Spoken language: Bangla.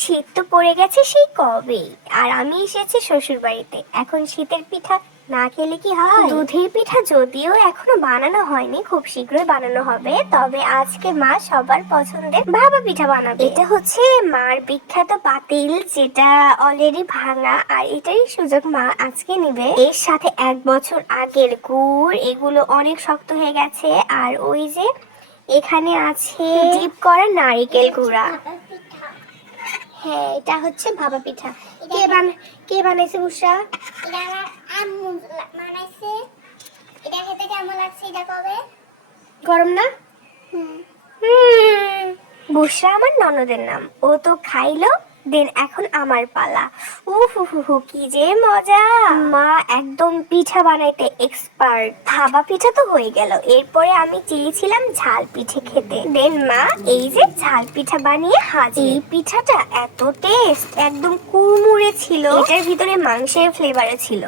শীত তো পড়ে গেছে, সেই কবেই। আর আমি এসেছি শ্বশুর বাড়িতে এখন শীতের পিঠা না খেলে কি হয়? দুধের পিঠা যদিও এখনও বানানো হয়নি, খুব শীঘ্রই বানানো হবে। তবে আজকে মা সবার পছন্দের ভাপা পিঠা বানাবে। এটা হচ্ছে মার বিখ্যাত পাতিল, যেটা অলরেডি ভাঙা, আর এটাই সুযোগ মা আজকে নিবে। এর সাথে এক বছর আগের গুড়, এগুলো অনেক শক্ত হয়ে গেছে। আর ওই যে এখানে আছে ডিপ করা নারিকেল গুঁড়া। হ্যাঁ এটা হচ্ছে ভাপা পিঠা। কে বান কে বানাইছে উষা? এটা আমার আম্মু বানাইছে। এটা খেতে কেমন লাগছে এটা কবে? গরম না? বুসরা আমার ননদের নাম। ও তো খাইলো। দেন এখন আমার পালা। উফ হু হু কি যে মজা। মা একদম পিঠা বানাইতে এক্সপার্ট ভাবা পিঠা তো হয়ে গেল। এরপরে আমি চেয়েছিলাম ঝাল পিঠে খেতে। দেন মা এই যে ঝাল পিঠা বানিয়ে হাজির। এই পিঠাটা এত টেস্ট একদম কুমুরে ছিল। এটার ভিতরে মাংসের ফ্লেভারে ছিল।